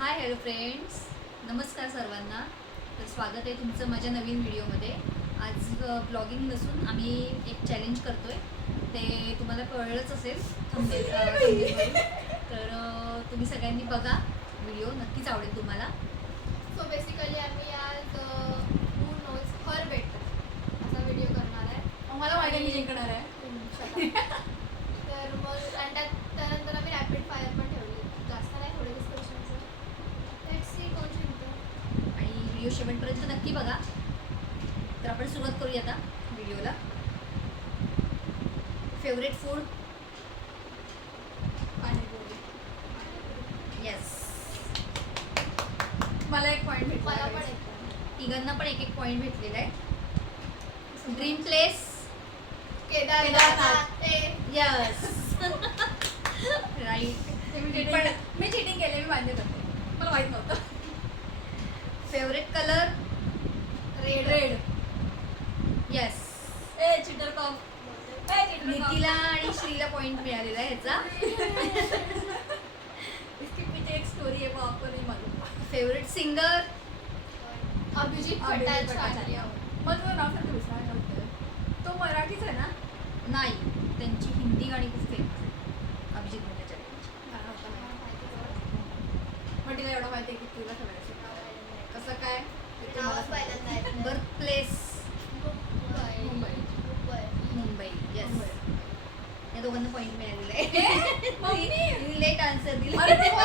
Hi hello friends, नमस्कार सर्वांना. तर स्वागत आहे तुमचं माझ्या नवीन व्हिडिओमध्ये. आज ब्लॉगिंग नसून आम्ही एक चॅलेंज करतो आहे, ते तुम्हाला कळलंच असेल थंबनेलवरून. तर तुम्ही सगळ्यांनी बघा व्हिडिओ, नक्कीच आवडेल तुम्हाला. सो बेसिकली आम्ही आज हू नोज हर बेटर असा व्हिडिओ करणार आहे. मला माहिती मी जिंकणार आहे. तर मग आणि त्यानंतर आम्ही रॅपिड फायर पण ठेवली. जास्त नाही, थोडे डिस्कशनचं. लेट्स सी कोण जिंकतं. आणि व्हिडिओ शेवटपर्यंत नक्की बघा. तर आपण सुरुवात करूया आता व्हिडिओला. Favourite food? पाणीपुरी. येस. मला एक पॉईंट मला पण एक तिघांना पण एक एक पॉईंट भेटलेला आहे. Dream place? Kedarnath. Yes. Right. पण मी चिटिंग केले, मी मान्य करते. मला माहित नव्हतं. Favourite colour? रेड. येस. ए चिटर कॉप. नीतीला आणि श्रीला पॉइंट मिळालेला आहे ह्याचा. इसके पीछे एक स्टोरी है, वो आपको नहीं मालूम. Favourite singer? अभिजित भट्टाचार्य. मला तुझं नाव सांगते, विसरायला नव्हतं. तो मराठीच आहे ना? नाही, त्यांची हिंदी गाणी खूप फेमस आहेत अभिजित भट्टाचार्यांची. पण तिला एवढं माहिती आहे की तुला ठेवायचं कसं काय ते तू मला नावच सांग. पहिल्यांदा ऐकलंय. Birth place? Mumbai. Mumbai. Yes. Mumbai. या दोघांना पॉइंट मिळालेला आहे. मम्मी. लेट आन्सर दिले. अरे ते हो,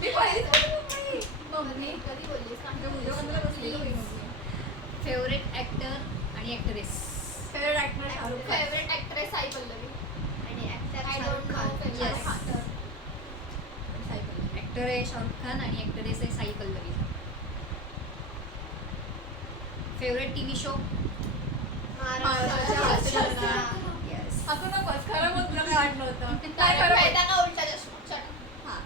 मी पहिलीच बोलली मम्मी. मम्मी कधी बोललीस? आमच्या मुलगा बसलेली होती मम्मी. फेवरेट ऍक्टर आणि actress? Favourite actor Shahrukh Khan. Favourite actress Sai Pallavi. आणि I don't know Yes. Favourite actor. Actor आहे शाहरुख खान आणि ऍक्ट्रेस आहे Sai Pallavi. Favourite TV show? महाराष्ट्राच्या हास्यजत्रा. येस. असं नकोस, खरं मग तुला काय वाटलं होतं? काय तारक खरं मेहता का उलटा चष्मा. हा.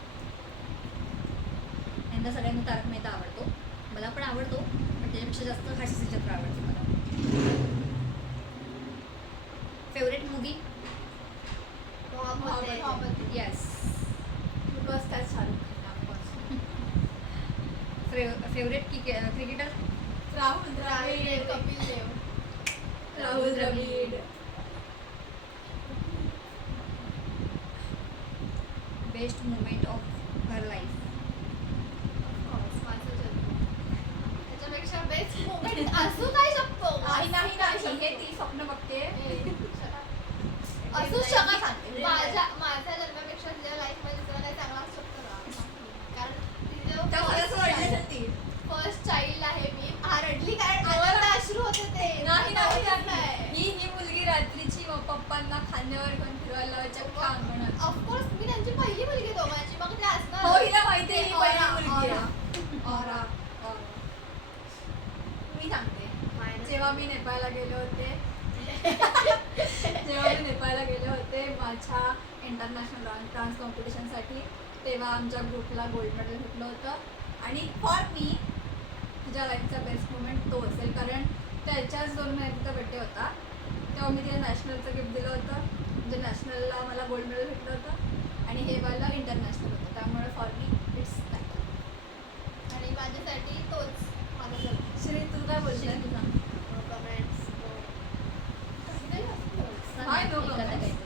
यांना सगळ्यांना तारक मेहता आवडतो. मला पण आवडतो, पण त्याच्यापेक्षा जास्त हास्यचित्र आवडते मला. Favourite movie? मोहब्बत. येस. बस त्याच शाहरुख खान बस. Favourite cricketer? Rahul Dravid. Kapil Dev. Rahul Dravid. Best moment of her life? त्याच्यापेक्षा बेस्ट मोमेंट असू काय शकतो? नाही हे ती स्वप्न बघते. असू शकत नाही. माझ्या जन्मापेक्षा तिच्या लाईफ मध्ये तिला काही चांगला असू शकतो ना. कारण त्या मला असं वाटलं असेल ती. फर्स्ट चाइल्ड आहे मी. रडली कारण आनंद अश्रू होते ते. ही मुलगी रात्रीची पप्पांना खांद्यावर घेऊन फिरवायला लावायच्या का अंगणात. ऑफकोर्स मी त्यांची पहिली मुलगी दोघांची. मग ते असणार. हो, हिला माहिती आहे ही पहिली मुलगी आहे. औरा. मी सांगते, जेव्हा मी नेपाळला गेले होते माझ्या इंटरनॅशनल डान्स कॉम्पिटिशनसाठी, तेव्हा आमच्या ग्रुपला गोल्ड मेडल भेटलं होतं. आणि फॉर मी तुझ्या लाईफचा बेस्ट मुमेंट तो असेल, कारण त्याच्याच 2 महिन्यात बड्डे होता. तेव्हा मी तिला नॅशनलचं गिफ्ट दिलं होतं. म्हणजे नॅशनलला मला गोल्ड मेडल भेटलं होतं आणि हे मला इंटरनॅशनल होतं. त्यामुळे फॉर मी इट्स दॅट. आणि माझ्यासाठी तोच माझा जन्म. श्री, तू काय बोलशील? तू सांग. कमेंट्स हाय, नो एखादा comments.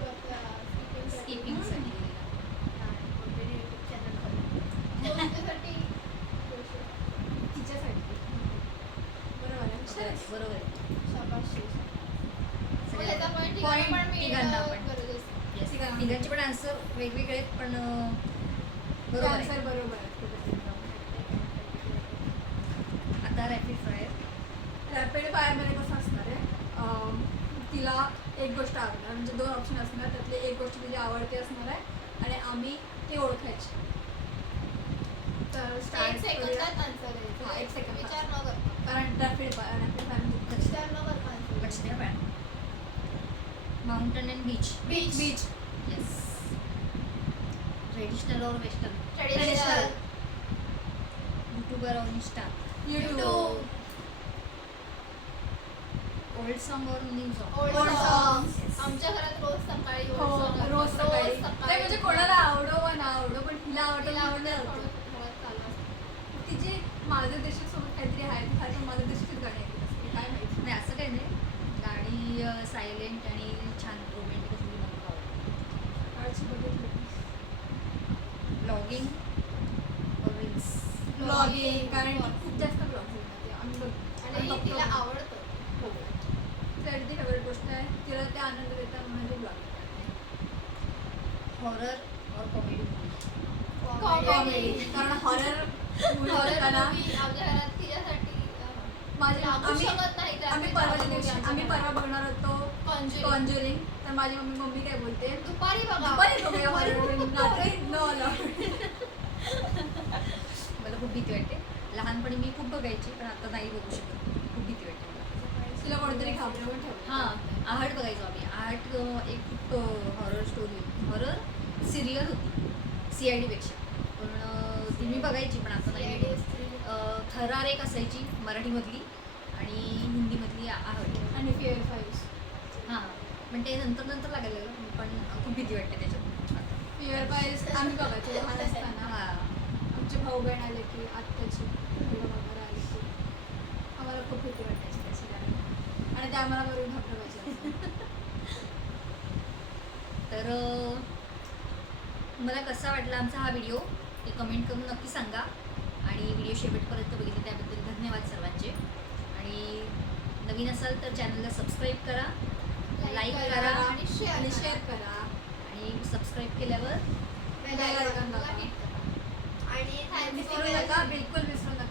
काहीतरी स्किपिंगसाठी. तिच्यासाठी. बरोबर आहे. बरोबर आहे. पण मी तिघांना पण. गरजेचं. Yes. तिघांना. तिघांचे पण आन्सर वेगवेगळे आहेत, पण बरोबर आहे. आन्सर बरोबर आहे. आता रॅपिड फायर. रॅपिड फायरमध्ये कसं असणार आहे, तिला एक गोष्ट आवडणार, म्हणजे 2 ऑप्शन असणार, त्यातली एक गोष्ट तिला आवडते असणार आहे आणि आम्ही ती ओळखायची. तर एक स्टार्ट सेकंदात आन्सर हा, आहे. एक सेकंद. विचार न करता. कारण रॅपिड फायर विचार न करता answer. लक्षणीय pan. Mountain and beach? Beach. Yes. Traditional और वेस्टर्न? ट्रेडिशनल. यूट्यूबर और इंस्टा? YouTube. ओल्ड सॉन्ग और new song? Old Old songs. songs. आमच्या घरात रोज सकाळी हो, रोज सकाळी. ते म्हणजे कोणाला आवडो वा ना सायलेंट आणि छान रोमॅन्टिक असलेली मला आवडते. आजची बघितली ब्लॉगिंग रील्स. ब्लॉगिंग, कारण की खूप जास्त ब्लॉग्स येतात ते आम्ही आणि बघतो. तिला आवडतं. हो. तर ती फेवरेट गोष्ट आहे, तिला ते आनंद देतात म्हणून ती ब्लॉगिंग हॉरर और कॉमेडी कॉमेडी. कारण हॉरर मूवी Horror बघताना movie आमच्या घरात तिच्यासाठी लागू आम्ही शकत नाही त्या आम्ही त्या परवा movie दिवशी आमच्या आम्ही घरात. परवा बघणार होतो Conjuring. कॉन्ज्युरिंग. तर माझी मम्मी काय बोलते, दुपारी बघा. दुपारी बघूया horror, रात्री no allowed. मला खूप भीती वाटते. लहानपणी मी खूप बघायची पण आता नाही बघू शकत. खूप भीती वाटते मला. तिला कोणतरी घाबरवून ठेवलं. हां, आहट बघायचो आम्ही. आहट एक हॉरर स्टोरी होती, हॉरर सिरियल होती CID पेक्षा. पण ती मी बघायची पण आता नाही CID बघत. थरार एक असायची मराठीमधली आणि हिंदीमधली आहट. आणि फिअर फाईव्स. हां, पण ते नंतर नंतर लागायला लागलं पण खूप भीती वाटते त्याच्यात आता. फिअर फाईव्स आम्ही बघायचो लहान असताना. हां, आमचे भाऊ बहीण आले की आत्ताची मुलं वगैरे आले की आम्हाला खूप भीती वाटायची त्याची, कारण आणि ते आम्हाला बरोबर घाबरवायचे. तर मला कसा वाटला आमचा हा व्हिडिओ ते कमेंट करून नक्की सांगा. आणि व्हिडिओ शेवटपर्यंत बघितले त्याबद्दल धन्यवाद सर्वांचे. आणि नवीन असाल तर चॅनलला सबस्क्राईब करा, लाईक करा आणि शेअर आणि शेअर करा. आणि सबस्क्राईब केल्यावर आणि बेल आयकॉन थँक्स विसरू फॉर नका, बिलकुल विसरू नका.